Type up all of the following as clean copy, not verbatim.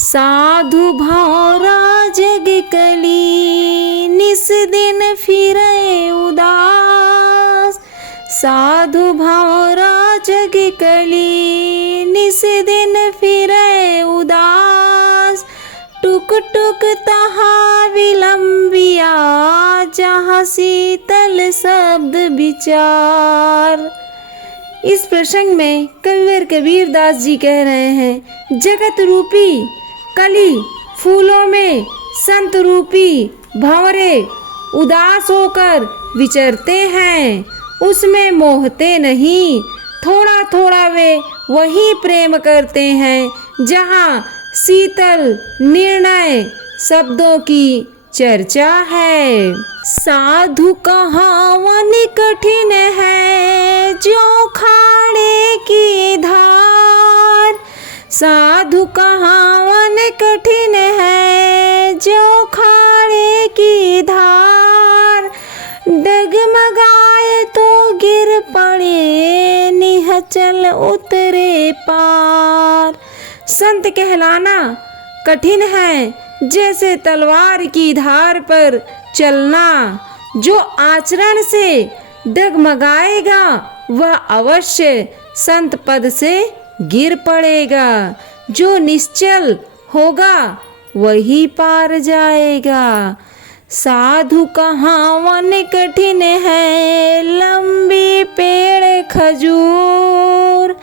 साधु भौरा जग कली, निस दिन फिरे उदास। साधु भौरा जग कली, निस दिन फिरे उदास। टुक टुक तहाँ विलंबिया, जहाँ शीतल शब्द विचार। इस प्रसंग में कविवर कबीर दास जी कह रहे हैं, जगत रूपी कली फूलों में संत रूपी भंवरे उदास होकर विचरते हैं, उसमें मोहते नहीं। थोड़ा थोड़ा वे वही प्रेम करते हैं जहाँ शीतल निर्णय शब्दों की चर्चा है। साधु कहावन कठिन है, जो खाने की धार। साधु कहावन कठिन है, जो खाने की धार। डगमगाए तो गिर पड़े, निहचल उतरे पार। संत कहलाना कठिन है, जैसे तलवार की धार पर चलना। जो आचरण से डगमगाएगा वह अवश्य संत पद से गिर पड़ेगा। जो निश्चल होगा वही पार जाएगा। साधु कहावन कठिन है, लंबी पेड़ खजूर।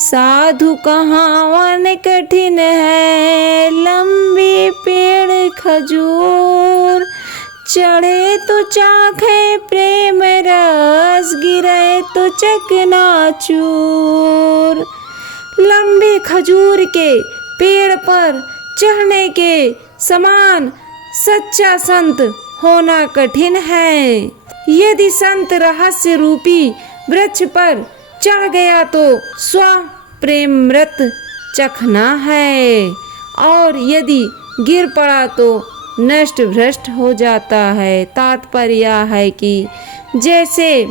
साधु कहावन कठिन है, लंबी पेड़ खजूर। चढ़े तो चाखे प्रेम रस, गिरे तो चकनाचूर। लंबे खजूर के पेड़ पर चढ़ने के समान सच्चा संत होना कठिन है। यदि संत रहस्य रूपी वृक्ष पर चढ़ गया तो स्व प्रेमृत चखना है, और यदि गिर पड़ा तो नष्ट भ्रष्ट हो जाता है। तात्पर्य है कि जैसे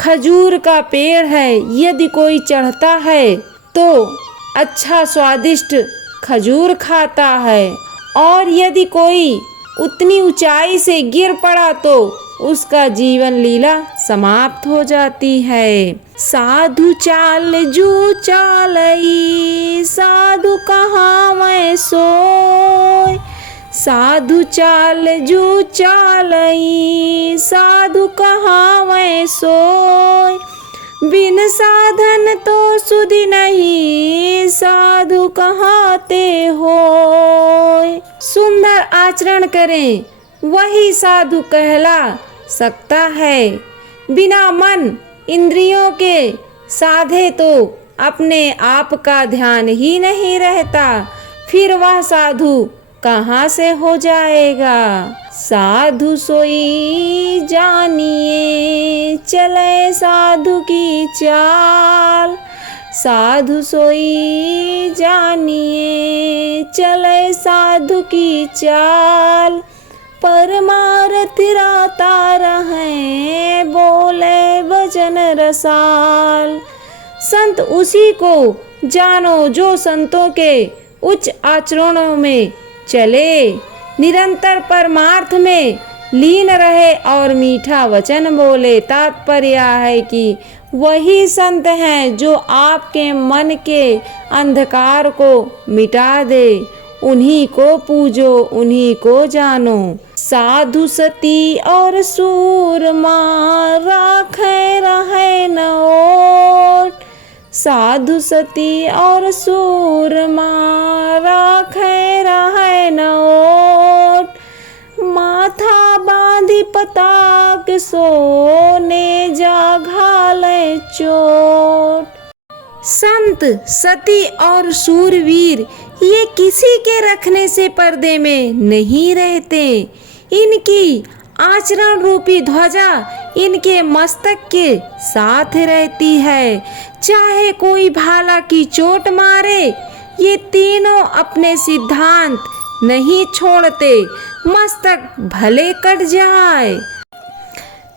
खजूर का पेड़ है, यदि कोई चढ़ता है तो अच्छा स्वादिष्ट खजूर खाता है, और यदि कोई उतनी ऊंचाई से गिर पड़ा तो उसका जीवन लीला समाप्त हो जाती है। साधु चाल जू चालई, साधु कहावै सोय। साधु चाल जू चालई, साधु कहावै सोय। बिन साधन तो सुधि नहीं, साधु कहाते होय। सुंदर आचरण करें वही साधु कहला सकता है। बिना मन इंद्रियों के साधे तो अपने आप का ध्यान ही नहीं रहता, फिर वह साधु कहाँ से हो जाएगा। साधु सोई जानिए, चले साधु की चाल। साधु सोई जानिए, चले साधु की चाल। परमार्थ राता रहे, बोले भजन रसाल। संत उसी को जानो जो संतों के उच्च आचरणों में चले, निरंतर परमार्थ में लीन रहे और मीठा वचन बोले। तात्पर्य है कि वही संत हैं जो आपके मन के अंधकार को मिटा दे। उन्हीं को पूजो, उन्हीं को जानो। साधु सती और सूरमा, राखे रहे न ओट। साधु सती और सूरमा, राखे रहे न ओट। माथा बांधी पताक, सोने जा घाले चोट। संत सती और सूरवीर ये किसी के रखने से पर्दे में नहीं रहते। इनकी आचरण रूपी ध्वजा इनके मस्तक के साथ रहती है। चाहे कोई भाला की चोट मारे, ये तीनों अपने सिद्धांत नहीं छोड़ते, मस्तक भले कट जाए।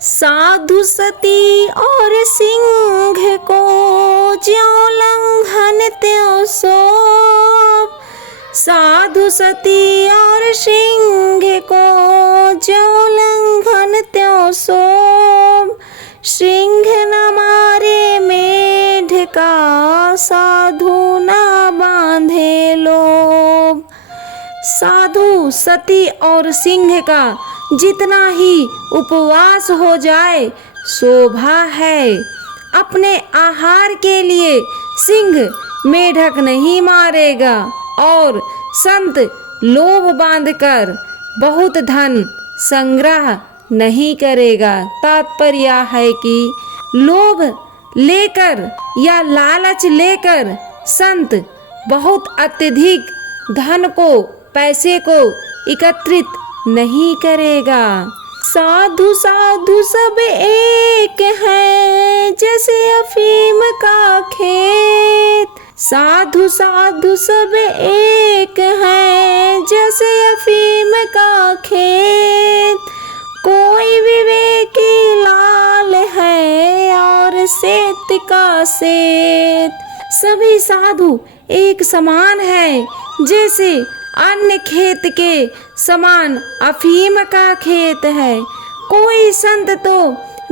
साधु सती और सिंह को ज्यों लंघन त्यों सोप। साधु सती और सिंह को जो लंघन त्यों सोम, सिंह न मारे मेढ का, साधु न बांधे लोभ। साधु सती और सिंह का जितना ही उपवास हो जाए शोभा है। अपने आहार के लिए सिंह मेढक नहीं मारेगा और संत लोभ बांधकर बहुत धन संग्रह नहीं करेगा। तात्पर्य है कि लोभ लेकर या लालच लेकर संत बहुत अत्यधिक धन को, पैसे को एकत्रित नहीं करेगा। साधु साधु सब एक है, जैसे अफीम का खेत। साधु साधु सब एक है, जैसे अफीम का खेत। कोई विवेकी लाल है और सेत का सेत। सभी साधु एक समान है, जैसे अन्य खेत के समान अफीम का खेत है। कोई संत तो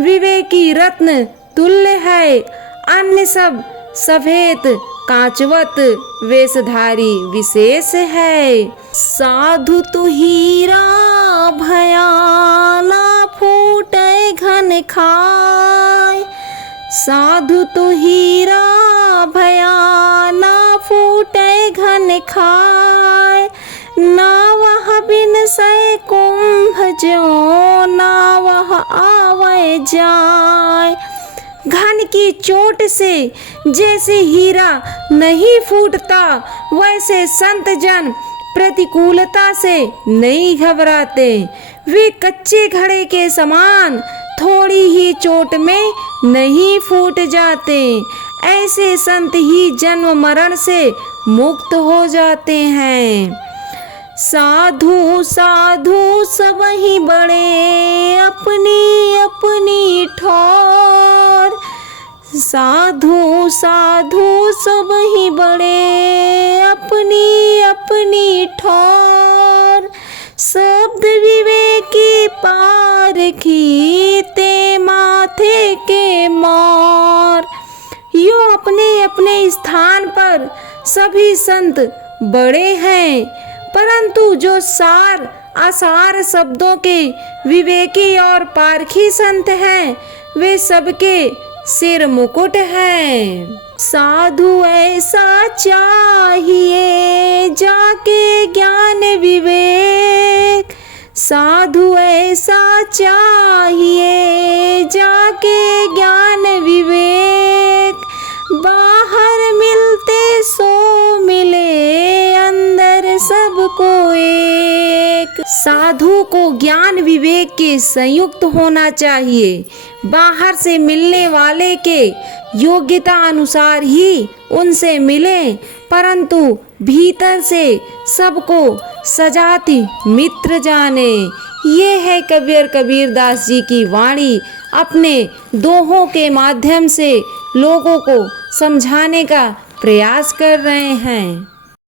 विवेकी रत्न तुल्य है, अन्य सब सफेद कांचवत वेशधारी विशेष है। साधु तो हीरा भयाना फूटे घन खाए। साधु तो हीरा भयाना फूटे घन खाए। ना वह बिन से कुंभ जो, ना वह आवे जाए। घन की चोट से जैसे हीरा नहीं फूटता, वैसे संत जन प्रतिकूलता से नहीं घबराते। वे कच्चे घड़े के समान थोड़ी ही चोट में नहीं फूट जाते। ऐसे संत ही जन्म मरण से मुक्त हो जाते हैं। साधु साधु सब ही बड़े, अपनी अपनी ठोर। साधु साधु सब ही बड़े, अपनी अपनी ठोर। शब्द विवेकी पार खीते माथे के मोर। यो अपने अपने स्थान पर सभी संत बड़े हैं, परंतु जो सार असार शब्दों के विवेकी और पारखी संत हैं, वे सबके सिर मुकुट हैं। साधु ऐसा चाहिए जाके ज्ञान विवेक। साधु ऐसा चाहिए जाके ज्ञान विवेक। बाहर मिलते सो मिले, अंदर सबको एक। साधु को ज्ञान विवेक के संयुक्त होना चाहिए। बाहर से मिलने वाले के योग्यता अनुसार ही उनसे मिले, परंतु भीतर से सबको सजाति मित्र जाने। ये है कबीर कबीरदास जी की वाणी। अपने दोहों के माध्यम से लोगों को समझाने का प्रयास कर रहे हैं।